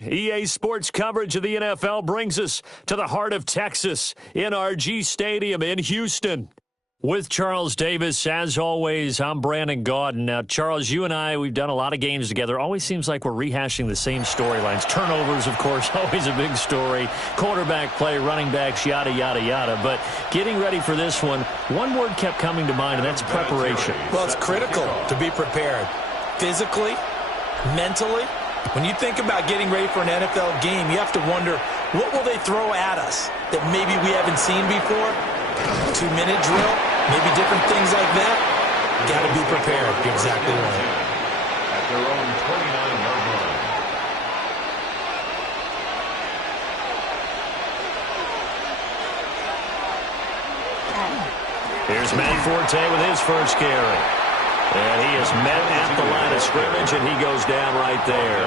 EA Sports coverage of the NFL brings us to the heart of Texas, NRG Stadium in Houston. With Charles Davis, as always, I'm Brandon Gaudin. Now, Charles, you and I, we've done a lot of games together. Always seems like we're rehashing the same storylines. Turnovers, of course, always a big story. Quarterback play, running backs, yada, yada, yada. But getting ready for this one word kept coming to mind, and that's preparation. Well, it's critical to be prepared. Physically, mentally. When you think about getting ready for an NFL game, you have to wonder, what will they throw at us that maybe we haven't seen before? 2-minute drill, maybe different things like that. Got to be prepared. You're exactly right. At their own 29-yard line. Here's Matt Forte with his first carry. And he is met at the line of scrimmage, and he goes down right there.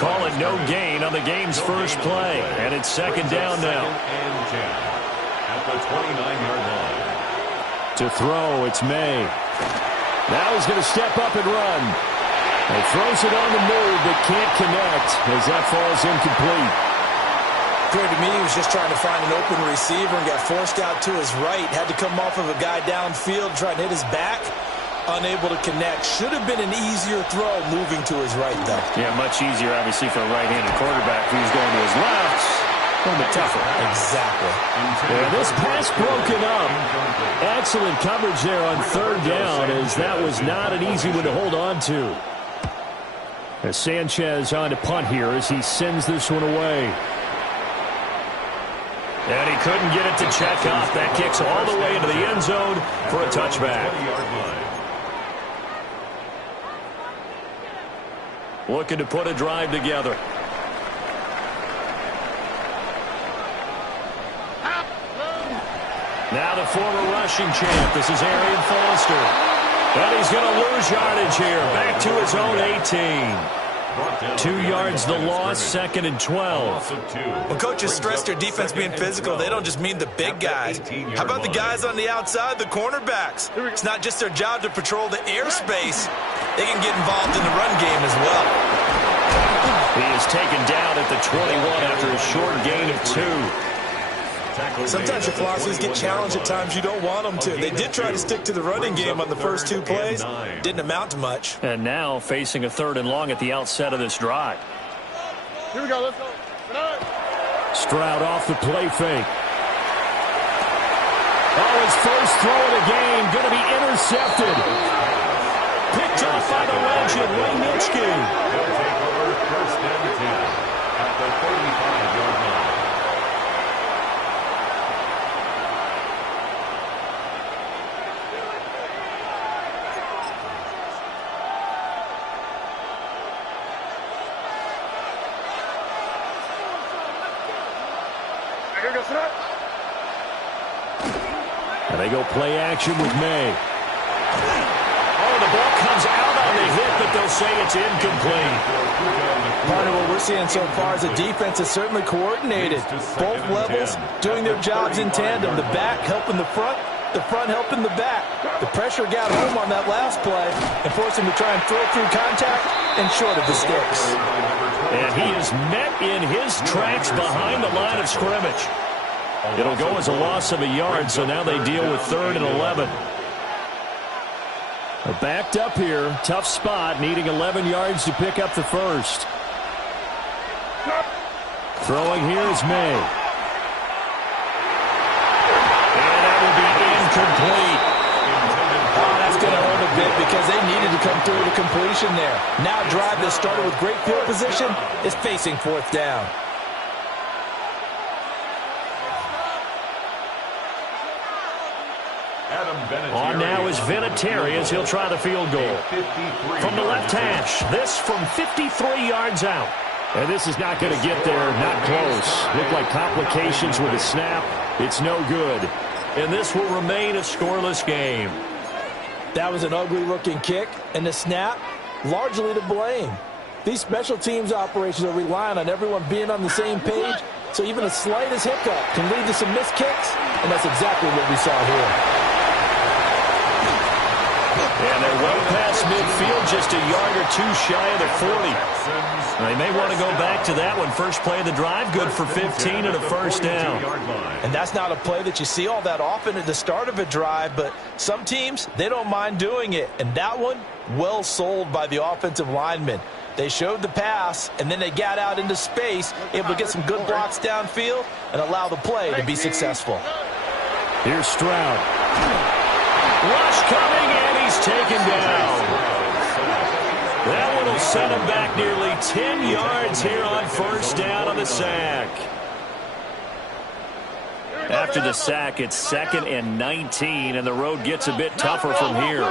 Call it no gain on the game's first play. And it's second down now. At the 29-yard line. To throw, it's May. Now he's going to step up and run. He throws it on the move, but can't connect as that falls incomplete. Appeared to me he was just trying to find an open receiver and got forced out to his right. Had to come off of a guy downfield, trying to hit his back. Unable to connect. Should have been an easier throw moving to his right, though. Yeah, much easier, obviously, for a right-handed quarterback who's going to his left. A little bit tougher. Exactly. Yeah, this pass broken up. Excellent coverage there on third down, as that was not an easy one to hold on to. As Sanchez on to punt here as he sends this one away. And he couldn't get it to check off. That kicks all the way into the end zone for a touchback. Looking to put a drive together. Now the former rushing champ. This is Arian Foster. And he's going to lose yardage here. Back to his own 18. 2 yards the loss, second and 12. When coaches stress their defense being physical, they don't just mean the big guys. How about the guys on the outside, the cornerbacks? It's not just their job to patrol the airspace. They can get involved in the run game as well. He is taken down at the 21 after a short gain of 2. Sometimes your philosophies get challenged at times you don't want them to. They did try to stick to the running game on the first 2 plays. Didn't amount to much. And now facing a third and long at the outset of this drive. Here we go. Let's go. Stroud off the play fake. Oh, his first throw of the game going to be intercepted. Picked off by the legend, Ray Nitschke. They'll take over first and 10 at the 35-yard line. And they go play action with May. Oh, the ball comes out on the hit, but they'll say it's incomplete. Part of what we're seeing so far is the defense is certainly coordinated. Both levels doing their jobs in tandem. The back helping the front helping the back. The pressure got home on that last play and forced him to try and throw through contact and short of the sticks. And he is met in his tracks behind the line of scrimmage. It'll go as a loss of a yard, so now they deal with 3rd and 11. They're backed up here. Tough spot, needing 11 yards to pick up the first. Throwing here is May. And that will be incomplete. Oh, that's going to hurt a bit because they needed to come through the completion there. Now a drive that started with great field position is facing 4th down. On now is Vinatieri as he'll try the field goal. From the left hash, this from 53 yards out. And this is not going to get there, not close. Look like complications with a snap. It's no good. And this will remain a scoreless game. That was an ugly-looking kick, and the snap, largely to blame. These special teams operations are relying on everyone being on the same page, so even the slightest hiccup can lead to some missed kicks, and that's exactly what we saw here. And they're well past midfield, just a yard or two shy of the 40. They may want to go back to that one. First play of the drive, good for 15 and a first down. And that's not a play that you see all that often at the start of a drive, but some teams, they don't mind doing it. And that one, well sold by the offensive lineman. They showed the pass, and then they got out into space, able to get some good blocks downfield and allow the play to be successful. Here's Stroud. Rush coming, and he's taken down. That one will send him back nearly 10 yards here on first down on the sack. After the sack, it's 2nd and 19, and the road gets a bit tougher from here.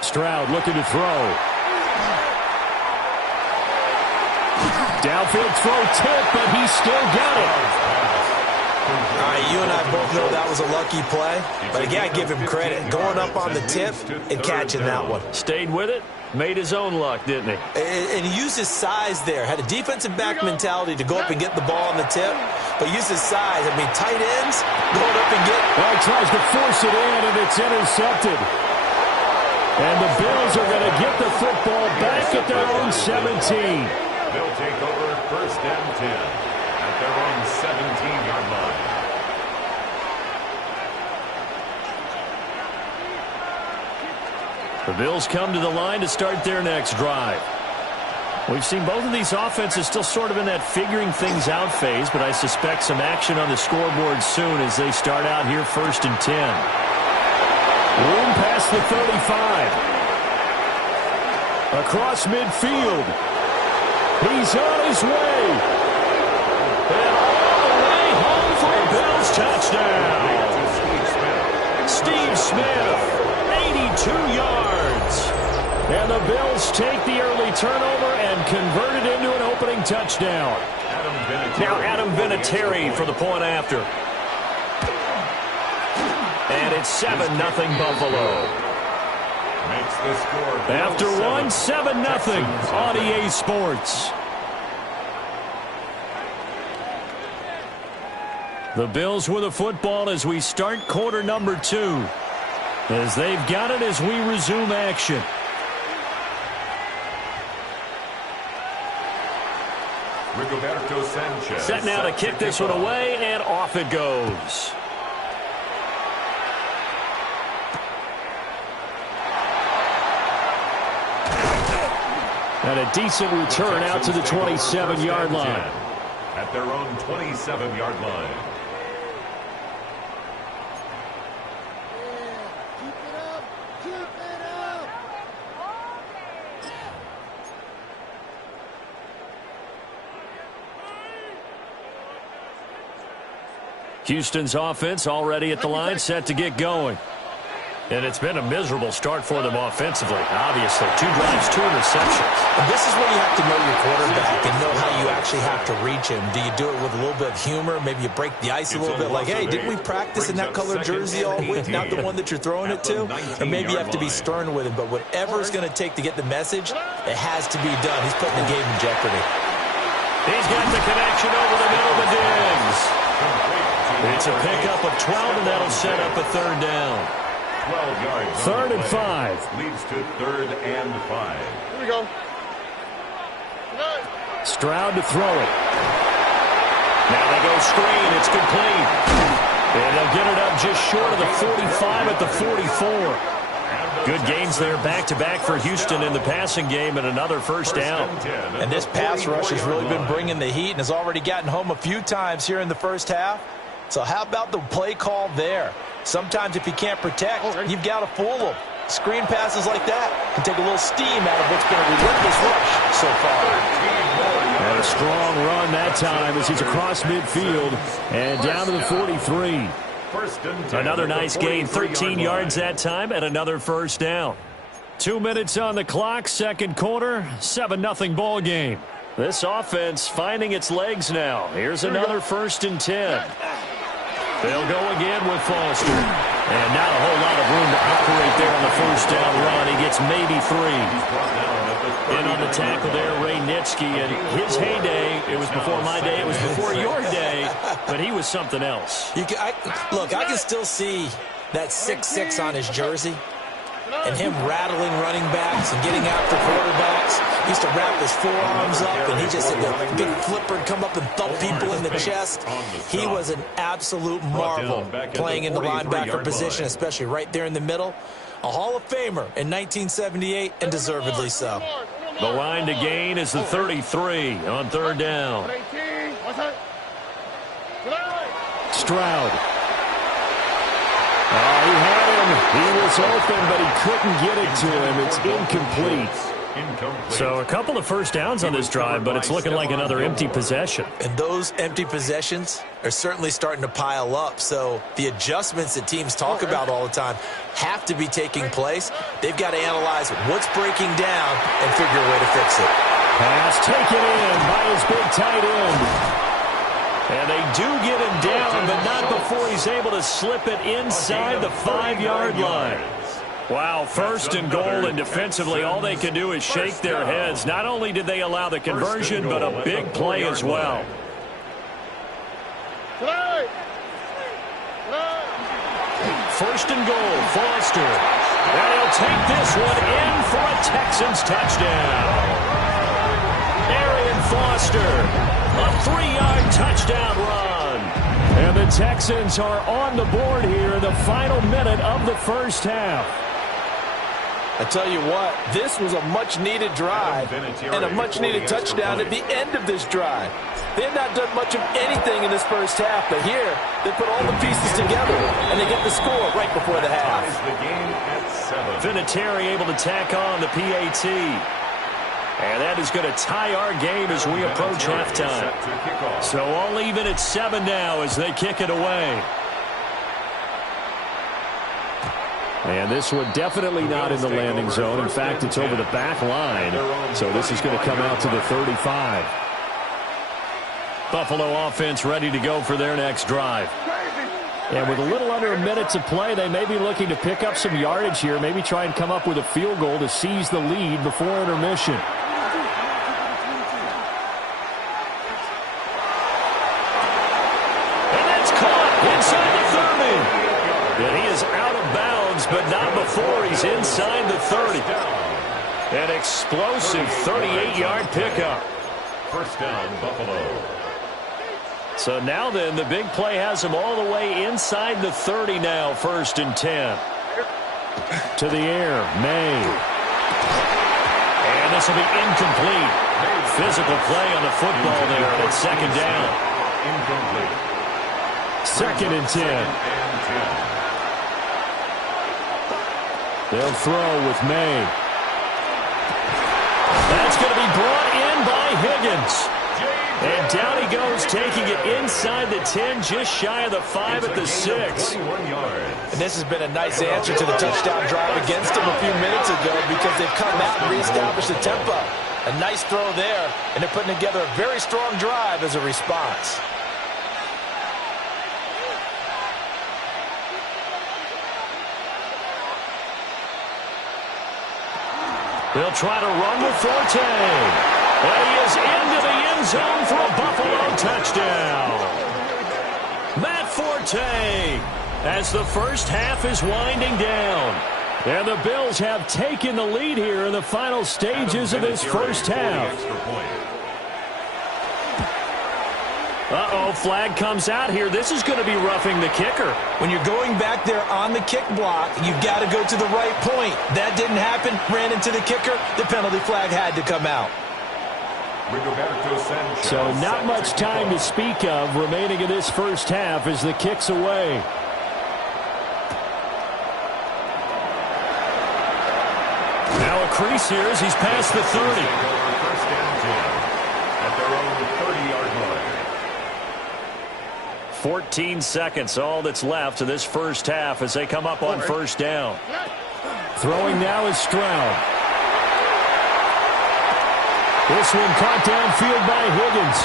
Stroud looking to throw. Downfield throw tip, but he still got it. All right, you and I both know that was a lucky play, but again, I give him credit. Going up on the tip and catching that one. Stayed with it, made his own luck, didn't he? And he used his size there. Had a defensive back mentality to go up and get the ball on the tip, but used his size. I mean, tight ends going up and get. Well, he tries to force it in, and it's intercepted. And the Bills are going to get the football back at their own 17. They'll take over 1st and 10 at their own 17-yard line. The Bills come to the line to start their next drive. We've seen both of these offenses still sort of in that figuring things out phase, but I suspect some action on the scoreboard soon as they start out here 1st and 10. Room past the 35. Across midfield. He's on his way. And all the way home for a Bills touchdown. Steve Smith, 82 yards. And the Bills take the early turnover and convert it into an opening touchdown. Now Adam Vinatieri for the point after. And it's 7-0 Buffalo. Makes the score. After 7-0 on EA Sports. The Bills with a football as we start quarter number 2. As they've got it as we resume action. Rigoberto Sanchez. Set now to kick this one away, and off it goes. And a decent return out to the 27-yard line. At their own 27-yard line. Houston's offense already at the line, set to get going. And it's been a miserable start for them offensively, obviously. 2 drives, 2 interceptions. And this is where you have to know your quarterback and know how you actually have to reach him. Do you do it with a little bit of humor? Maybe you break the ice a little bit, like, hey, didn't we practice in that color jersey all week, not the one that you're throwing it to? Or maybe you have to be stern with him. But whatever it's going to take to get the message, it has to be done. He's putting the game in jeopardy. He's got the connection over the middle of the Diggs. It's a pickup of 12, and that'll set up a 3rd down. 12 yards. 3rd and 5. Leads to 3rd and 5. Here we go. Stroud to throw it. Now they go screen. It's complete. And they'll get it up just short of the 45 at the 44. Good gains there back-to-back for Houston in the passing game, and another 1st down. And this pass rush has really been bringing the heat and has already gotten home a few times here in the first half. So how about the play call there? Sometimes if you can't protect, you've got to fool them. Screen passes like that can take a little steam out of what's been a relentless rush so far. And a strong run that time as he's across midfield and down to the 43. Another nice gain, 13 yards that time, and another 1st down. 2 minutes on the clock, 2nd quarter, 7-0 ball game. This offense finding its legs now. Here's another 1st and 10. They'll go again with Foster. And not a whole lot of room to operate there on the first down run. He gets maybe 3. In on the tackle there, Ray Nitschke. And his heyday, it was before my day, it was before your day, but he was something else. Look, I can still see that 6'6" on his jersey. And him rattling running backs and getting after quarterbacks. He used to wrap his forearms up, and he just said the big flipper and come up and thump people in the chest. He was an absolute marvel playing in the linebacker position, especially right there in the middle. A Hall of Famer in 1978, and deservedly so. The line to gain is the 33 on third down. Stroud. He had him. He was open, but he couldn't get it to him. It's incomplete. So a couple of first downs on this drive, but it's looking like another empty possession. And those empty possessions are certainly starting to pile up. So the adjustments that teams talk about all the time have to be taking place. They've got to analyze what's breaking down and figure a way to fix it. Pass taken in by his big tight end. And they do get him down, but not before he's able to slip it inside the 5-yard line. Wow, first and goal, and defensively all they can do is shake their heads. Not only did they allow the conversion, but a big play as well. First and goal, Foster. And he'll take this one in for a Texans touchdown. Arian Foster. A 3-yard touchdown run. And the Texans are on the board here in the final minute of the first half. I tell you what, this was a much-needed drive and a much-needed touchdown at the end of this drive. They have not done much of anything in this first half, but here they put all the pieces together, and they get the score right before the half. Vinatieri able to tack on the PAT. And that is going to tie our game as we approach halftime. So all even at 7 now as they kick it away. And this one definitely not in the landing zone. In fact, it's over the back line. So this is going to come out to the 35. Buffalo offense ready to go for their next drive. And with a little under a minute to play, they may be looking to pick up some yardage here. Maybe try and come up with a field goal to seize the lead before intermission. But not before he's inside the 30. An explosive 38-yard pickup. First down, Buffalo. So now then, the big play has him all the way inside the 30 now, 1st and 10. To the air, May. And this will be incomplete. Physical play on the football there, and it's 2nd down. Incomplete. 2nd and 10. They'll throw with May. That's going to be brought in by Higgins. And down he goes, taking it inside the 10, just shy of the 5 at the 6. And this has been a nice answer to the touchdown drive against them a few minutes ago because they've come out and reestablished the tempo. A nice throw there, and they're putting together a very strong drive as a response. They'll try to run with Forte. And he is into the end zone for a Buffalo touchdown. Matt Forte as the first half is winding down. And the Bills have taken the lead here in the final stages of this first half. Uh-oh, flag comes out here. This is going to be roughing the kicker. When you're going back there on the kick block, you've got to go to the right point. That didn't happen. Ran into the kicker. The penalty flag had to come out. So not much time to speak of remaining in this first half as the kick's away. Now a crease here as he's past the 30. First and 10 at their own 30-yard line. 14 seconds, all that's left of this first half as they come up on first down. Throwing now is Stroud. This one caught downfield by Higgins.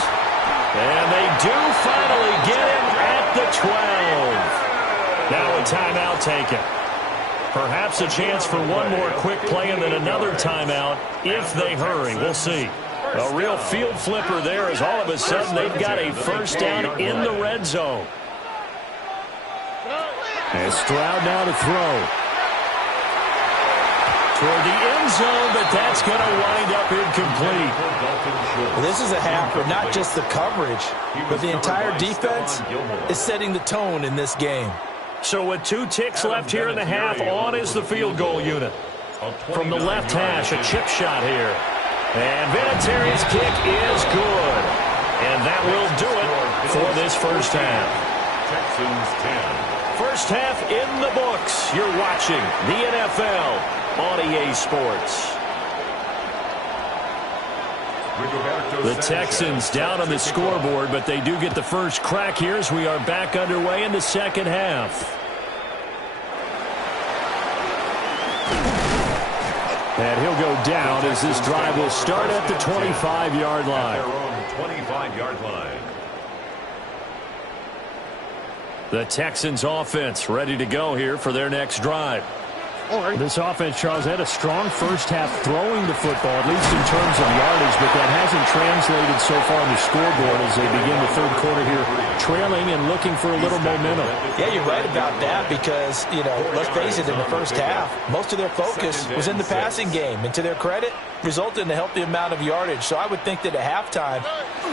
And they do finally get him at the 12. Now a timeout taken. Perhaps a chance for one more quick play and then another timeout if they hurry. We'll see. A real field flipper there as all of a sudden they've got a first down in the red zone. And Stroud now to throw. Toward the end zone, but that's going to wind up incomplete. Well, this is a half where not just the coverage, but the entire defense is setting the tone in this game. So with 2 ticks left here in the half, on is the field goal unit. From the left hash, a chip shot here. And Vinatieri's kick is good. And that will do it for this first half. Texans 10. First half in the books. You're watching the NFL on EA Sports. The Texans down on the scoreboard, but they do get the first crack here as we are back underway in the second half. And he'll go down as this drive will start at the 25-yard line. Their own 25-yard line. The Texans offense ready to go here for their next drive. This offense, Charles, had a strong first half throwing the football, at least in terms of yardage, but that hasn't translated so far on the scoreboard as they begin the third quarter here, trailing and looking for a little momentum. Yeah, you're right about that because, let's face it, in the first half, most of their focus was in the passing game. And to their credit, resulted in a healthy amount of yardage. So I would think that at halftime,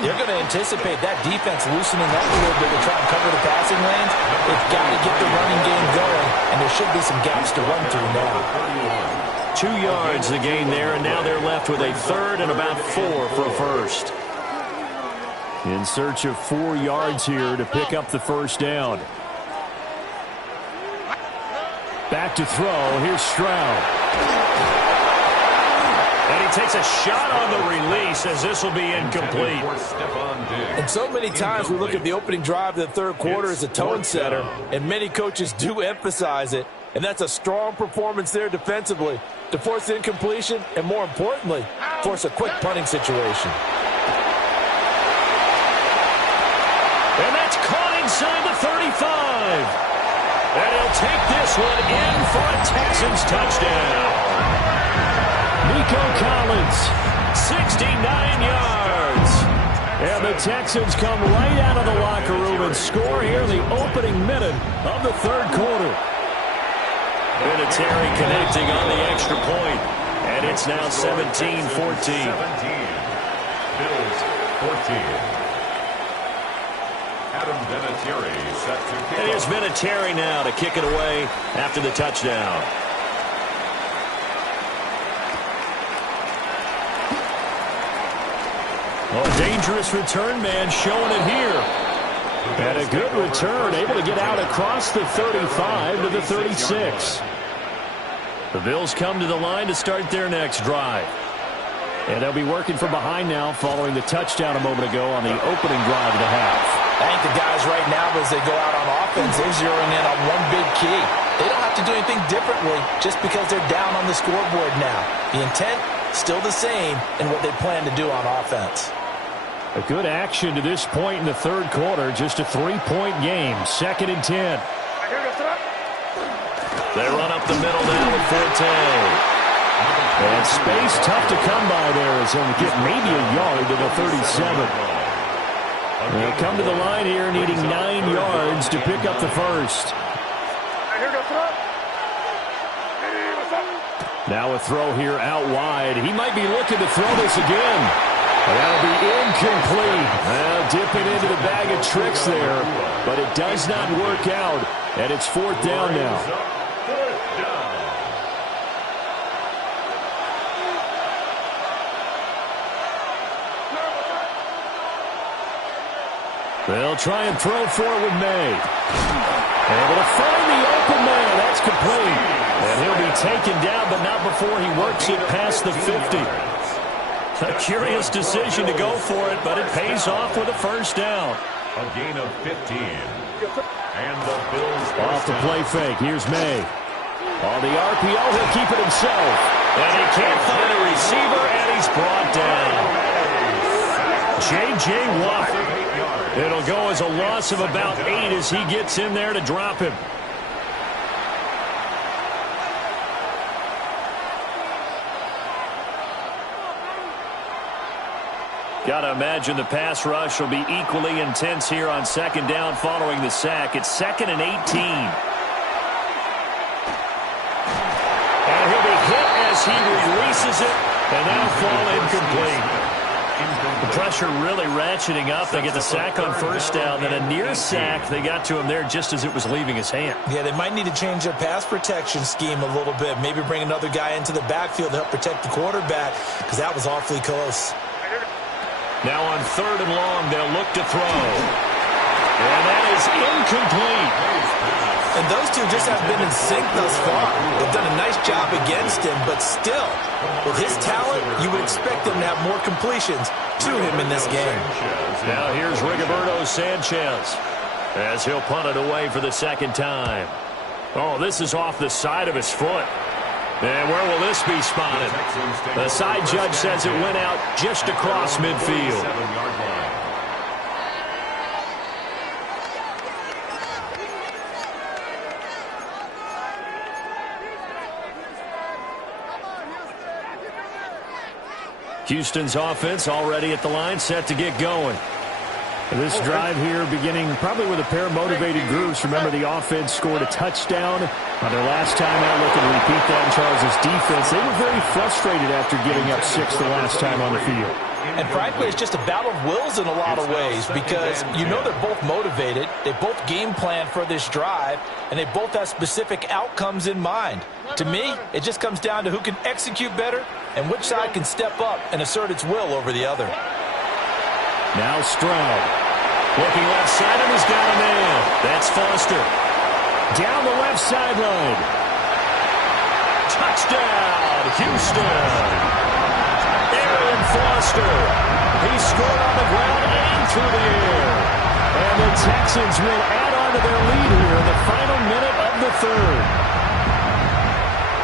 they're going to anticipate that defense loosening up a little bit to try and cover the passing lanes. They've got to get the running game going, and there should be some gaps to run through now. 2 yards the gain there, and now they're left with a third and about 4 for a first. In search of 4 yards here to pick up the first down. Back to throw. Here's Stroud. And he takes a shot on the release as this will be incomplete. And so many times we look at the opening drive of the third quarter as a tone setter, and many coaches do emphasize it. And that's a strong performance there defensively to force the incompletion and, more importantly, force a quick punting situation. And that's caught inside the 35. And he'll take this one in for a Texans touchdown. Nico Collins, 69 yards. And the Texans come right out of the locker room and score here in the opening minute of the third quarter. Vinatieri connecting on the extra point. And it's now 17-14. 17. Bills 14. Adam Vinatieri set to kick. And here's Vinatieri now to kick it away after the touchdown. Oh, a dangerous return man showing it here. And a good return, able to get out across the 35 to the 36. The Bills come to the line to start their next drive. And they'll be working from behind now following the touchdown a moment ago on the opening drive of the half. I think the guys right now, as they go out on offense, they're zeroing in on one big key. They don't have to do anything differently just because they're down on the scoreboard now. The intent, still the same in what they plan to do on offense. A good action to this point in the third quarter. Just a 3-point game. 2nd and 10. They run up the middle now with Forte. And space tough to come by there as they'll get maybe a yard to the 37. They'll come to the line here needing 9 yards to pick up the first. Now a throw here out wide. He might be looking to throw this again. That'll be incomplete. Well, dipping into the bag of tricks there, but it does not work out, and it's 4th down now. They'll try and throw for it with May. Able to find the open man. That's complete. And he'll be taken down, but not before he works it past the 50. A curious decision to go for it, but it pays off with a first down. A gain of 15. And the Bills off the play fake. Here's May. On the RPO, he'll keep it himself. And he can't find a receiver, and he's brought down. J.J. Watt. It'll go as a loss of about 8 as he gets in there to drop him. Got to imagine the pass rush will be equally intense here on second down following the sack. It's 2nd and 18. And he'll be hit as he releases it, and that'll fall incomplete. The pressure really ratcheting up. They get the sack on first down, then a near sack. They got to him there just as it was leaving his hand. Yeah, they might need to change their pass protection scheme a little bit. Maybe bring another guy into the backfield to help protect the quarterback, because that was awfully close. Now on 3rd and long, they'll look to throw. And that is incomplete. And those two just have been in sync thus far. They've done a nice job against him, but still, with his talent, you would expect him to have more completions to him in this game. Now here's Rigoberto Sanchez as he'll punt it away for the 2nd time. Oh, this is off the side of his foot. And where will this be spotted? The side judge says it went out just across midfield. Houston's offense already at the line, set to get going. This drive here beginning probably with a pair of motivated groups. Remember, the offense scored a touchdown on their last time out. Looking to repeat that in Charles' defense. They were very frustrated after giving up 6 the last time on the field. And frankly, it's just a battle of wills in a lot of ways, because you know they're both motivated. They both game plan for this drive, and they both have specific outcomes in mind. To me, it just comes down to who can execute better and which side can step up and assert its will over the other. Now Stroud. Looking left side, and he's got a man. That's Foster. Down the left sideline. Touchdown, Houston. Arian Foster. He scored on the ground and through the air. And the Texans will add on to their lead here in the final minute of the 3rd.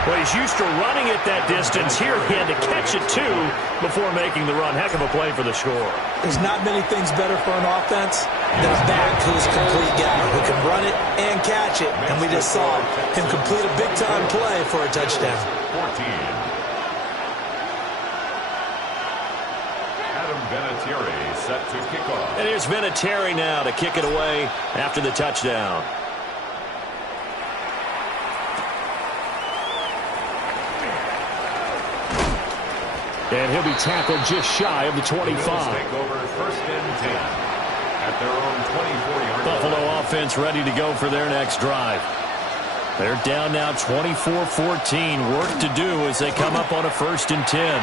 Well, he's used to running it that distance. Here he had to catch it, too, before making the run. Heck of a play for the score. There's not many things better for an offense than a back who's a complete guy who can run it and catch it. And we just saw him complete a big-time play for a touchdown. 14. Adam Vinatieri set to kick off. And here's Vinatieri now to kick it away after the touchdown. And he'll be tackled just shy of the 25. Take over 1st and 10 at their own 24-yard line. Buffalo offense ready to go for their next drive. They're down now 24-14. Work to do as they come up on a 1st and 10.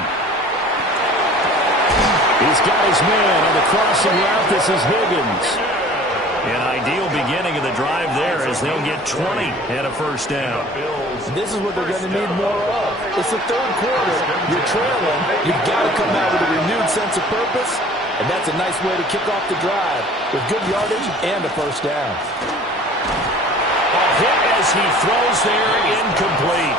He's got his man on the crossing route. This is Higgins. An ideal beginning of the drive there as they'll get 20 and a 1st down. This is what they're going to need more of. It's the 3rd quarter. You're trailing. You've got to come out with a renewed sense of purpose, and that's a nice way to kick off the drive with good yardage and a 1st down. A hit as he throws there, incomplete.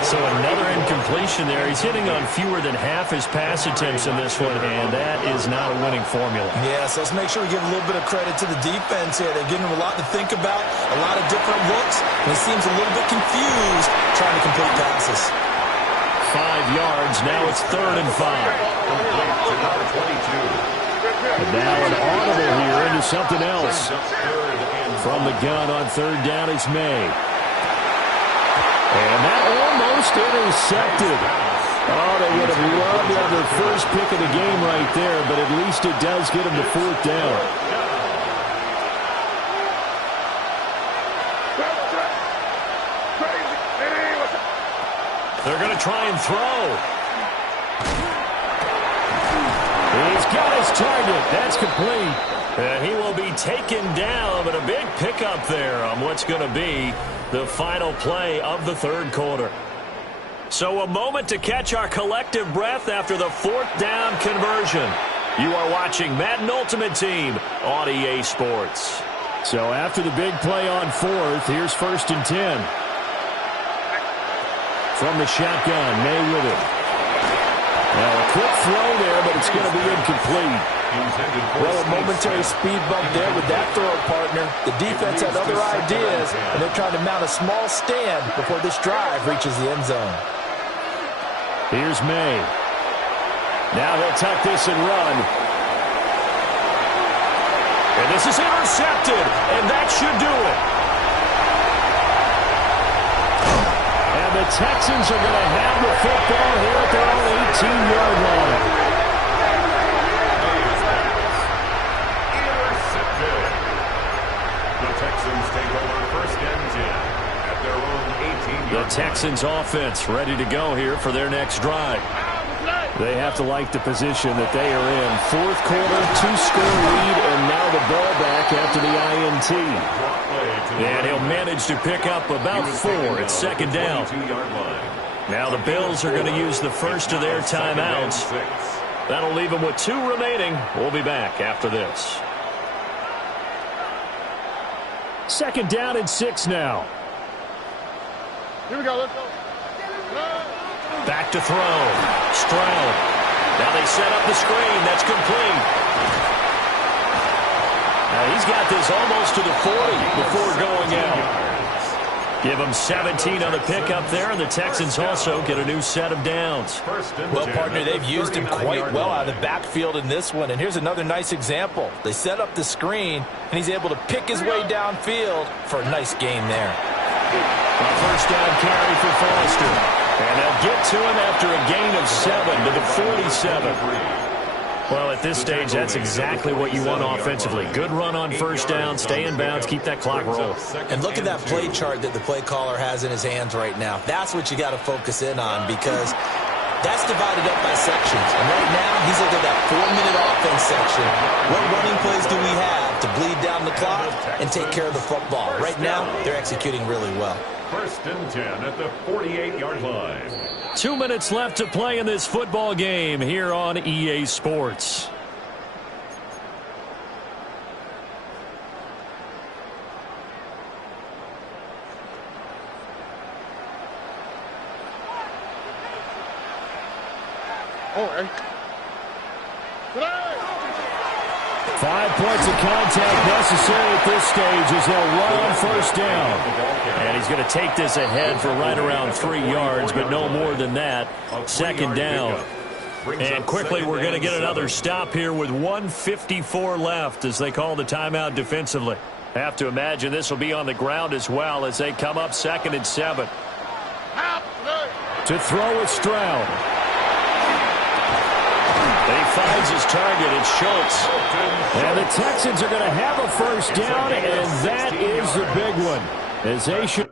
So another incompletion there. He's hitting on fewer than half his pass attempts in this one, and that is not a winning formula. Yeah, so let's make sure we give a little bit of credit to the defense here. They're giving him a lot to think about, a lot of different looks, and he seems a little bit confused trying to complete passes. 5 yards. Now it's 3rd and 5. And now an audible here into something else. From the gun on 3rd down is May. And that almost intercepted. Oh, they would have loved to have their first pick of the game right there, but at least it does get them to 4th down. They're going to try and throw. He's got his target. That's complete. And he will be taken down, but a big pickup there on what's going to be the final play of the 3rd quarter. So a moment to catch our collective breath after the 4th down conversion. You are watching Madden Ultimate Team on EA Sports. So after the big play on 4th, here's 1st and 10. From the shotgun, May with it. Now a quick throw there, but it's going to be incomplete. Well, a momentary speed bump there with that throw partner. The defense had other ideas, and they're trying to mount a small stand before this drive reaches the end zone. Here's May. Now he'll tuck this and run. And this is intercepted, and that should do it. And the Texans are going to have the football here at their own 18-yard line. Intercepted. The Texans take over first and 10 at their own 18-yard line. The Texans offense ready to go here for their next drive. They have to like the position that they are in. Fourth quarter, 2-score lead, and now the ball back after the INT. And he'll manage to pick up about 4 at second down. Now the Bills are going to use the first of their timeouts. That'll leave them with 2 remaining. We'll be back after this. Second down and 6 now. Here we go. Let's go. Back to throw. Stroud. Now they set up the screen. That's complete. Now he's got this almost to the 40 before going out. Give him 17 on the pickup there, and the Texans also get a new set of downs. Well, partner, they've used him quite well out of the backfield in this one. And here's another nice example. They set up the screen, and he's able to pick his way downfield for a nice gain there. A first down carry for Foster. And they'll get to him after a gain of 7 to the 47. Well, at this stage, that's exactly what you want offensively. Good run on first down, stay in bounds, keep that clock rolling. And look at that play chart that the play caller has in his hands right now. That's what you got to focus in on, because that's divided up by sections. And right now, he's looking at that 4-minute offense section. What running plays do we have to bleed down the clock and take care of the football? Right now, they're executing really well. First and 10 at the 48-yard line. 2 minutes left to play in this football game here on EA Sports. Oh, 5 points of contact necessary at this stage as they'll run on first down. And he's going to take this ahead for right around 3 yards, but no more than that. Second down. And quickly, we're going to get another stop here with 1:54 left as they call the timeout defensively. Have to imagine this will be on the ground as well as they come up 2nd and 7. To throw is Stroud. And he finds his target. It's Schultz. And the Texans are going to have a first down, and that is the big one, as they should